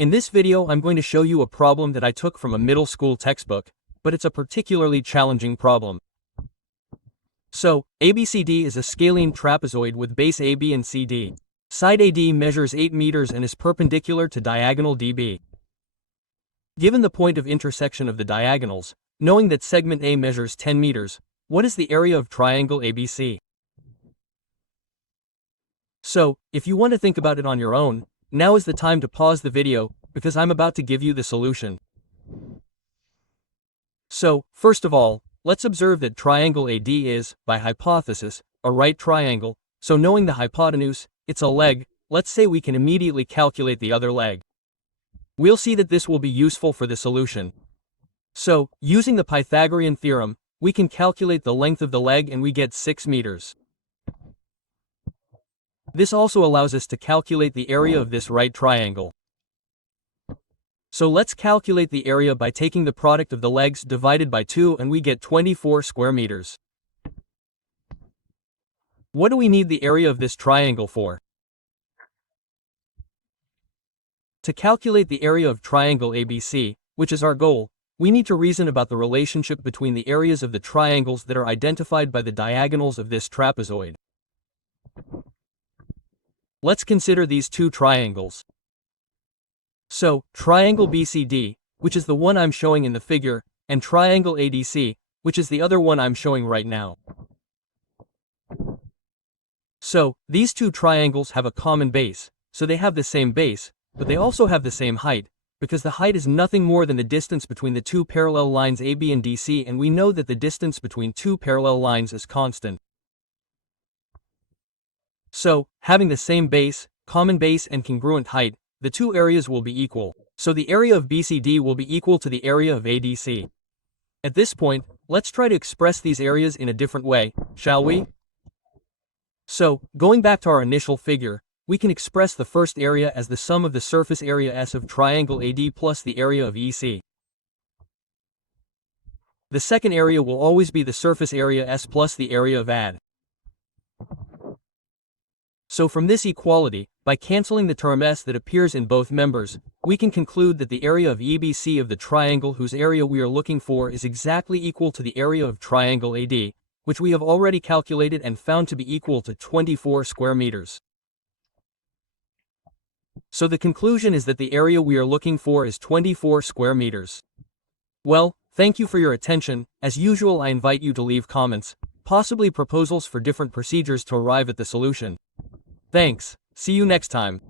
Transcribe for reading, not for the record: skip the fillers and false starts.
In this video I'm going to show you a problem that I took from a middle school textbook, but it's a particularly challenging problem. So, ABCD is a scalene trapezoid with base AB and CD. Side AD measures 8 meters and is perpendicular to diagonal DB. Given the point of intersection of the diagonals, knowing that segment A measures 10 meters, what is the area of triangle ABC? So, if you want to think about it on your own, now is the time to pause the video, because I'm about to give you the solution. So, first of all, let's observe that triangle AD is, by hypothesis, a right triangle, so knowing the hypotenuse, it's a leg. Let's say we can immediately calculate the other leg. We'll see that this will be useful for the solution. So, using the Pythagorean theorem, we can calculate the length of the leg and we get 6 meters. This also allows us to calculate the area of this right triangle. So let's calculate the area by taking the product of the legs divided by 2 and we get 24 square meters. What do we need the area of this triangle for? To calculate the area of triangle ABC, which is our goal, we need to reason about the relationship between the areas of the triangles that are identified by the diagonals of this trapezoid. Let's consider these two triangles. So, triangle BCD, which is the one I'm showing in the figure, and triangle ADC, which is the other one I'm showing right now. So, these two triangles have a common base, so they have the same base, but they also have the same height, because the height is nothing more than the distance between the two parallel lines AB and DC, and we know that the distance between two parallel lines is constant. So, having the same base, common base and congruent height, the two areas will be equal, so the area of BCD will be equal to the area of ADC. At this point, let's try to express these areas in a different way, shall we? So, going back to our initial figure, we can express the first area as the sum of the surface area S of triangle AD plus the area of EC. The second area will always be the surface area S plus the area of AD. So from this equality, by cancelling the term S that appears in both members, we can conclude that the area of EBC of the triangle whose area we are looking for is exactly equal to the area of triangle AD, which we have already calculated and found to be equal to 24 square meters. So the conclusion is that the area we are looking for is 24 square meters. Well, thank you for your attention. As usual, I invite you to leave comments, possibly proposals for different procedures to arrive at the solution. Thanks. See you next time.